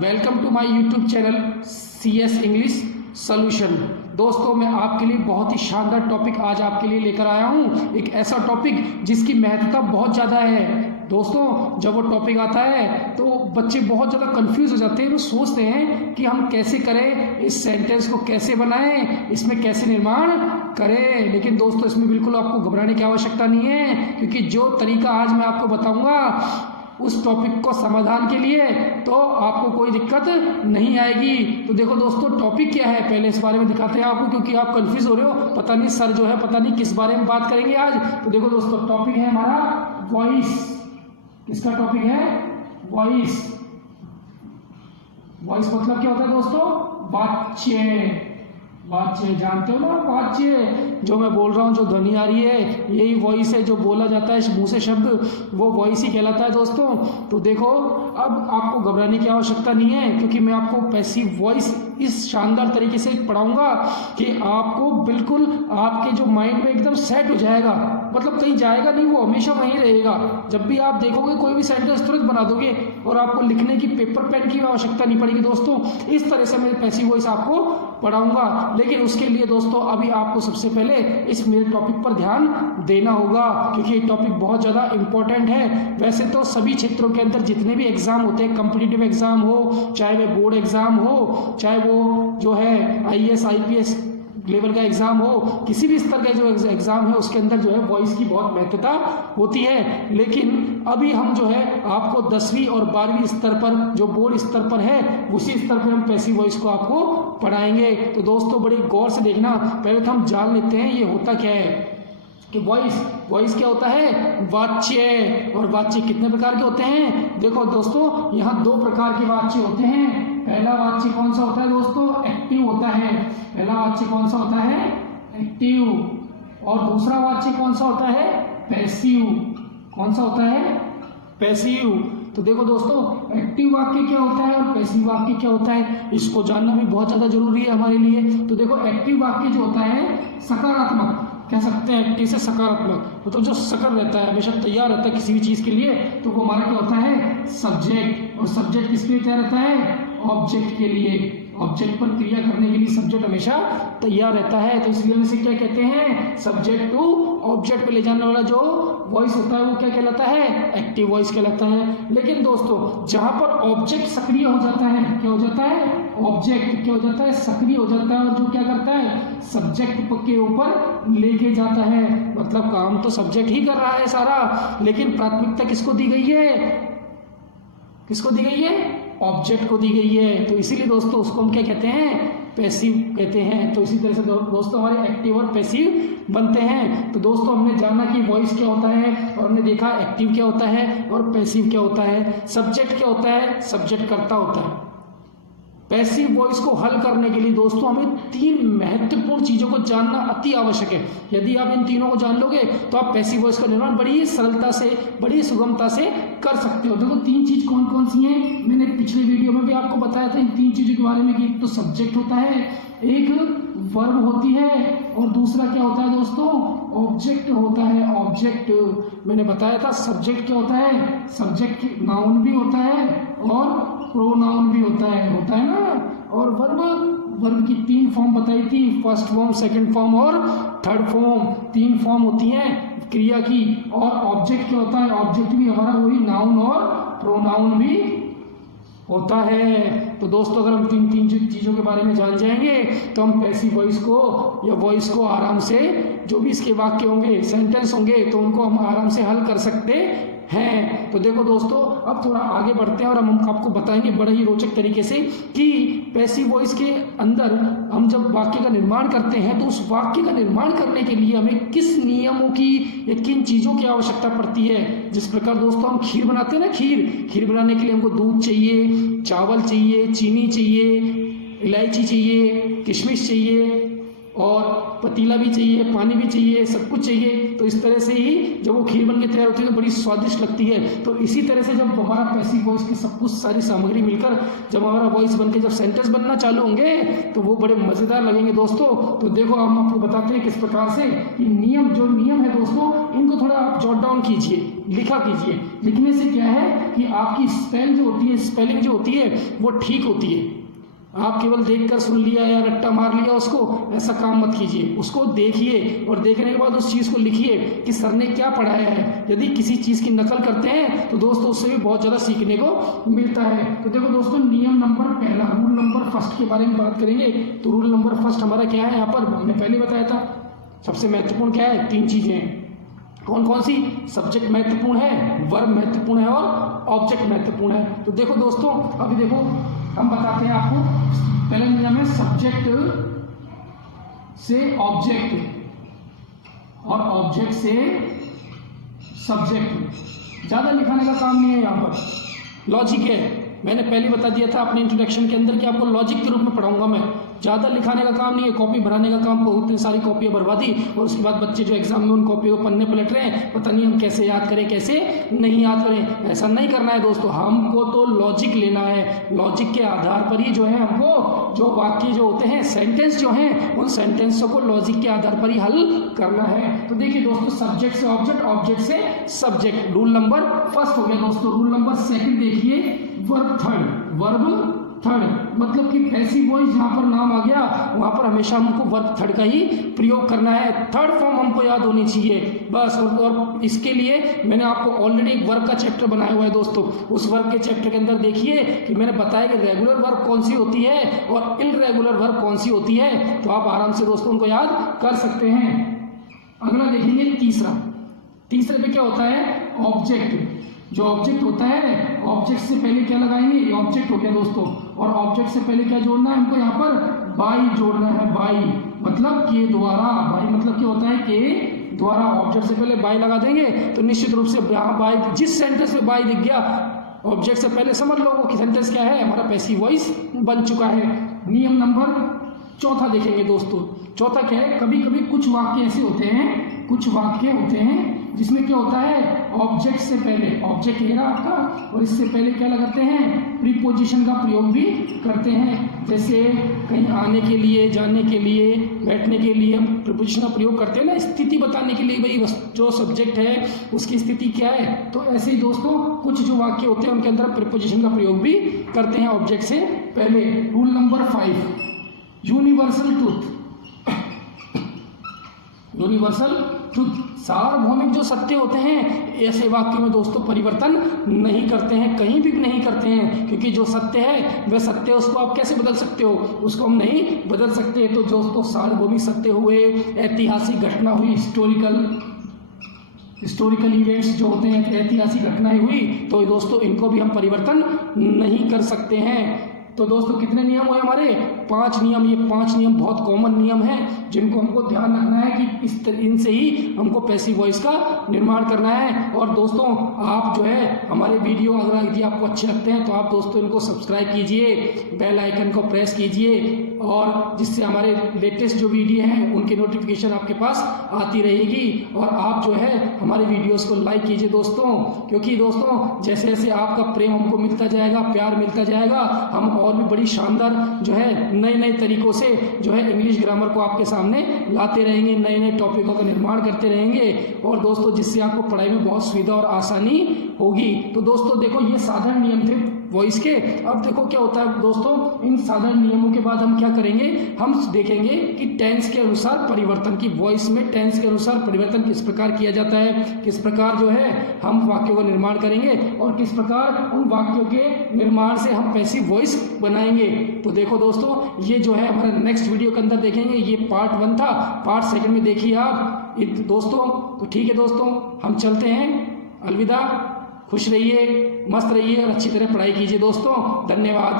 Welcome to my YouTube channel CS English solution. दोस्तों मैं आपके लिए बहुत ही शानदार टॉपिक आज आपके लिए लेकर आया हूँ। एक ऐसा टॉपिक जिसकी महत्वता बहुत ज़्यादा है। दोस्तों जब वो टॉपिक आता है तो बच्चे बहुत ज़्यादा कंफ्यूज हो जाते हैं। वो सोचते हैं कि हम कैसे करें, इस सेंटेंस को कैसे बनाएं, इसमें कैसे निर्माण करें। लेकिन दोस्तों इसमें बिल्कुल आपको घबराने की आवश्यकता नहीं है, क्योंकि जो तरीका आज मैं आपको बताऊंगा उस टॉपिक को समाधान के लिए तो आपको कोई दिक्कत नहीं आएगी। तो देखो दोस्तों टॉपिक क्या है, पहले इस बारे में दिखाते हैं आपको, क्योंकि आप कंफ्यूज हो रहे हो, पता नहीं सर जो है पता नहीं किस बारे में बात करेंगे आज। तो देखो दोस्तों टॉपिक है हमारा वॉइस। किसका टॉपिक है? वॉइस। वॉइस मतलब क्या होता है दोस्तों? वाच्य। वाच्य जानते हो ना, वाच्य जो मैं बोल रहा हूँ, जो ध्वनि आ रही है यही वॉइस है। जो बोला जाता है मुंह से शब्द वो वॉइस ही कहलाता है दोस्तों। तो देखो अब आपको घबराने की आवश्यकता नहीं है, क्योंकि मैं आपको पैसिव वॉइस इस शानदार तरीके से पढ़ाऊंगा कि आपको बिल्कुल आपके जो माइंड में एकदम सेट हो जाएगा। मतलब कहीं जाएगा नहीं, वो हमेशा वहीं रहेगा। जब भी आप देखोगे कोई भी सेंटेंस तुरंत बना दोगे और आपको लिखने की पेपर पेन की आवश्यकता नहीं पड़ेगी दोस्तों। इस तरह से मैं पैसिव वॉइस आपको पढ़ाऊंगा। लेकिन उसके लिए दोस्तों अभी आपको सबसे पहले इस मेरे टॉपिक पर ध्यान देना होगा, क्योंकि ये टॉपिक बहुत ज़्यादा इंपॉर्टेंट है। वैसे तो सभी क्षेत्रों के अंदर जितने भी एग्जाम होते हैं, कॉम्पिटिटिव एग्जाम हो, चाहे वह बोर्ड एग्जाम हो, चाहे वो जो है IAS IPS लेवल का एग्जाम हो, किसी भी स्तर का जो एग्जाम है उसके अंदर जो है वॉइस की बहुत महत्वता होती है। लेकिन अभी हम जो है आपको 10वीं और 12वीं स्तर पर, जो बोर्ड स्तर पर है, उसी स्तर पर हम पैसिव वॉइस को आपको पढ़ाएंगे। तो दोस्तों बड़ी गौर से देखना। पहले तो हम जान लेते हैं ये होता क्या है कि वॉइस क्या होता है? वाच्य। और वाच्य कितने प्रकार के होते हैं? देखो दोस्तों यहाँ दो प्रकार के वाच्य होते हैं। पहला वाच्य कौन सा होता है दोस्तों? एक्टिव होता है। पहला वाच्य कौन सा होता है? एक्टिव। और दूसरा वाच्य कौन सा होता है? पैसिव। कौन सा होता है? पैसिव। तो देखो दोस्तों एक्टिव वाक्य क्या होता है और पैसिव वाक्य क्या होता है, इसको जानना भी बहुत ज्यादा जरूरी है हमारे लिए। तो देखो एक्टिव वाक्य जो होता है सकारात्मक, कह सकते हैं एक्टिव से सकारात्मक, मतलब जो सकल रहता है, हमेशा तैयार रहता है किसी भी चीज के लिए, तो वो हमारा क्या होता है? सब्जेक्ट। और सब्जेक्ट किसके लिए तैयार रहता है? ऑब्जेक्ट के लिए। ऑब्जेक्ट पर क्रिया करने के लिए सब्जेक्ट हमेशा तैयार रहता है। तो इसलिए हम इसे क्या कहते हैं? सब्जेक्ट टू ऑब्जेक्ट पे ले जाने वाला जो वॉइस होता है वो क्या कहलाता है? एक्टिव वॉइस कहलाता है। लेकिन दोस्तों जहां पर ऑब्जेक्ट सक्रिय हो जाता है, क्या हो जाता है? ऑब्जेक्ट क्या हो जाता है? सक्रिय हो जाता है। और जो क्या करता है? सब्जेक्ट के ऊपर लेके जाता है। मतलब काम तो सब्जेक्ट ही कर रहा है सारा, लेकिन प्राथमिकता किसको दी गई है? किसको दी गई है? ऑब्जेक्ट को दी गई है। तो इसीलिए दोस्तों उसको हम क्या कहते हैं? पैसिव कहते हैं। तो इसी तरह से दोस्तों हमारे एक्टिव और पैसिव बनते हैं। तो दोस्तों हमने जाना कि वॉइस क्या होता है, और हमने देखा एक्टिव क्या होता है और पैसिव क्या होता है। सब्जेक्ट क्या होता है? सब्जेक्ट कर्ता होता है। पैसिव वॉइस को हल करने के लिए दोस्तों हमें 3 महत्वपूर्ण चीजों को जानना अति आवश्यक है। यदि आप इन तीनों को जान लोगे तो आप पैसिव वॉइस का निर्माण बड़ी सरलता से, बड़ी सुगमता से कर सकते हो। देखो 3 चीज कौन कौन सी हैं, मैंने पिछले वीडियो में भी आपको बताया था इन 3 चीजों के बारे में कि एक तो सब्जेक्ट होता है, एक वर्ब होती है, और दूसरा क्या होता है दोस्तों? ऑब्जेक्ट होता है। ऑब्जेक्ट मैंने बताया था। सब्जेक्ट क्या होता है? सब्जेक्ट नाउन भी होता है और प्रोनाउन भी होता है ना। और वर्ब की 3 फॉर्म बताई थी, फर्स्ट फॉर्म, सेकंड फॉर्म और थर्ड फॉर्म। 3 फॉर्म होती हैं क्रिया की। और ऑब्जेक्ट क्या होता है? ऑब्जेक्ट भी हमारा वही नाउन और प्रोनाउन भी होता है। तो दोस्तों अगर हम 3 चीज़ों के बारे में जान जाएंगे तो हम पैसिव वॉइस को या वॉइस को आराम से, जो भी इसके वाक्य होंगे, सेंटेंस होंगे, तो उनको हम आराम से हल कर सकते हैं। तो देखो दोस्तों अब थोड़ा आगे बढ़ते हैं और हम आपको बताएंगे बड़े ही रोचक तरीके से कि पैसिव वॉइस के अंदर हम जब वाक्य का निर्माण करते हैं तो उस वाक्य का निर्माण करने के लिए हमें किस नियमों की या किन चीज़ों की आवश्यकता पड़ती है। जिस प्रकार दोस्तों हम खीर बनाते हैं ना, खीर बनाने के लिए हमको दूध चाहिए, चावल चाहिए, चीनी चाहिए, इलायची चाहिए, किशमिश चाहिए, और पतीला भी चाहिए, पानी भी चाहिए, सब कुछ चाहिए। तो इस तरह से ही जब वो खीर बन के तैयार होती है तो बड़ी स्वादिष्ट लगती है। तो इसी तरह से जब हमारा पैसिव वॉइस की सब कुछ सारी सामग्री मिलकर जब हमारा वॉइस बन के जब सेंटेंस बनना चालू होंगे तो वो बड़े मज़ेदार लगेंगे दोस्तों। तो देखो हम आपको बताते हैं किस प्रकार से ये नियम है दोस्तों, इनको थोड़ा आप जॉट डाउन कीजिए। लिखा कीजिए। लिखने से क्या है कि आपकी स्पेल जो होती है, स्पेलिंग जो होती है वो ठीक होती है। आप केवल देखकर सुन लिया या रट्टा मार लिया उसको, ऐसा काम मत कीजिए। उसको देखिए और देखने के बाद उस चीज़ को लिखिए कि सर ने क्या पढ़ाया है। यदि किसी चीज़ की नकल करते हैं तो दोस्तों उससे भी बहुत ज़्यादा सीखने को मिलता है। तो देखो दोस्तों, नियम नंबर पहला, रूल नंबर फर्स्ट के बारे में बात करेंगे। तो रूल नंबर फर्स्ट हमारा क्या है, यहाँ पर हमने पहले बताया था, सबसे महत्वपूर्ण क्या है, 3 चीज़ें हैं। कौन कौन सी? सब्जेक्ट महत्वपूर्ण है, वर्ब महत्वपूर्ण है और ऑब्जेक्ट महत्वपूर्ण है। तो देखो दोस्तों, अभी देखो हम बताते हैं आपको। पहला नियम है सब्जेक्ट से ऑब्जेक्ट और ऑब्जेक्ट से सब्जेक्ट। ज्यादा लिखाने का काम नहीं है, यहाँ पर लॉजिक है। मैंने पहले बता दिया था अपने इंट्रोडक्शन के अंदर कि आपको लॉजिक के रूप में पढ़ाऊंगा मैं। ज़्यादा लिखाने का काम नहीं है, कॉपी भराने का काम। बहुत सारी कॉपियाँ बर्बादी और उसके बाद बच्चे जो एग्जाम में उन कॉपियों को पन्ने पलट रहे हैं, पता नहीं हम कैसे याद करें कैसे नहीं याद करें। ऐसा नहीं करना है दोस्तों, हमको तो लॉजिक लेना है। लॉजिक के आधार पर ही जो है हमको जो वाक्य जो होते हैं, सेंटेंस जो हैं, उन सेंटेंसों को लॉजिक के आधार पर ही हल करना है। तो देखिए दोस्तों, सब्जेक्ट से ऑब्जेक्ट, ऑब्जेक्ट से सब्जेक्ट, रूल नंबर फर्स्ट हो गया दोस्तों। रूल नंबर सेकंड देखिए, वर्ब थर्ड। वर्ब थर्ड मतलब कि पैसिव वॉइस जहां पर नाम आ गया वहां पर हमेशा हमको वर्ब थर्ड का ही प्रयोग करना है। थर्ड फॉर्म हमको याद होनी चाहिए बस। और इसके लिए मैंने आपको ऑलरेडी एक वर्ब का चैप्टर बनाया हुआ है दोस्तों। उस वर्ब के चैप्टर के अंदर देखिए कि मैंने बताया कि रेगुलर वर्ब कौन सी होती है और इररेगुलर वर्ब कौन सी होती है। तो आप आराम से दोस्तों उनको याद कर सकते हैं। अगला देखेंगे तीसरा। तीसरे पे क्या होता है, ऑब्जेक्ट। जो ऑब्जेक्ट होता है, ऑब्जेक्ट से पहले क्या लगाएंगे, ये ऑब्जेक्ट हो गया दोस्तों। और ऑब्जेक्ट से पहले क्या जोड़ना है हमको, यहाँ पर बाई जोड़ना है। बाई मतलब के द्वारा। बाई मतलब क्या होता है, के द्वारा। ऑब्जेक्ट से पहले बाई लगा देंगे तो निश्चित रूप से यहाँ बाई, जिस सेंटेंस में बाई दिख गया ऑब्जेक्ट से पहले, समझ लो वो सेंटेंस क्या है, हमारा पैसिव वॉइस बन चुका है। नियम नंबर चौथा देखेंगे दोस्तों। चौथा क्या है, कभी कभी कुछ वाक्य ऐसे होते हैं, कुछ वाक्य होते हैं जिसमें क्या होता है, ऑब्जेक्ट से पहले, ऑब्जेक्ट है ना आपका, और इससे पहले क्या लगाते हैं, प्रीपोजिशन का प्रयोग भी करते हैं। जैसे कहीं आने के लिए, जाने के लिए, बैठने के लिए हम प्रीपोजिशन का प्रयोग करते हैं ना, स्थिति बताने के लिए, भाई जो सब्जेक्ट है उसकी स्थिति क्या है। तो ऐसे ही दोस्तों कुछ जो वाक्य होते हैं उनके अंदर प्रीपोजिशन का प्रयोग भी करते हैं ऑब्जेक्ट से पहले। Rule number 5, universal truth. Universal truth, सार्वभौमिक जो सत्य होते हैं ऐसे वाक्यों में दोस्तों परिवर्तन नहीं करते हैं, कहीं भी नहीं करते हैं। क्योंकि जो सत्य है वह सत्य है, उसको आप कैसे बदल सकते हो, उसको हम नहीं बदल सकते। तो दोस्तों सार्वभौमिक सत्य हुए, ऐतिहासिक घटना हुई, हिस्टोरिकल इवेंट्स जो होते हैं, ऐतिहासिक घटनाएं हुई, तो दोस्तों इनको भी हम परिवर्तन नहीं कर सकते हैं। तो दोस्तों कितने नियम हुए हमारे, 5 नियम। ये 5 नियम बहुत कॉमन नियम हैं जिनको हमको ध्यान रखना है कि इनसे ही हमको पैसिव वॉइस का निर्माण करना है। और दोस्तों आप जो है हमारे वीडियो अगर यदि आपको अच्छे लगते हैं तो आप दोस्तों इनको सब्सक्राइब कीजिए, बेल आइकन को प्रेस कीजिए, और जिससे हमारे लेटेस्ट जो वीडियो हैं उनकी नोटिफिकेशन आपके पास आती रहेगी। और आप जो है हमारे वीडियोस को लाइक कीजिए दोस्तों, क्योंकि दोस्तों जैसे जैसे आपका प्रेम हमको मिलता जाएगा, प्यार मिलता जाएगा, हम और भी बड़ी शानदार जो है नए नए तरीकों से जो है इंग्लिश ग्रामर को आपके सामने लाते रहेंगे, नए नए टॉपिकों का निर्माण करते रहेंगे, और दोस्तों जिससे आपको पढ़ाई में बहुत सुविधा और आसानी होगी। तो दोस्तों देखो ये साधारण नियम थे वॉइस के। अब देखो क्या होता है दोस्तों, इन साधारण नियमों के बाद हम क्या करेंगे, हम देखेंगे कि टेंस के अनुसार परिवर्तन की, वॉइस में टेंस के अनुसार परिवर्तन किस प्रकार किया जाता है, किस प्रकार जो है हम वाक्यों का निर्माण करेंगे और किस प्रकार उन वाक्यों के निर्माण से हम पैसिव वॉइस बनाएंगे। तो देखो दोस्तों ये जो है हमारा नेक्स्ट वीडियो के अंदर देखेंगे। ये पार्ट 1 था, पार्ट 2 में देखिए आप दोस्तों। तो ठीक है दोस्तों, हम चलते हैं, अलविदा, खुश रहिए, मस्त रहिए और अच्छी तरह पढ़ाई कीजिए दोस्तों। धन्यवाद।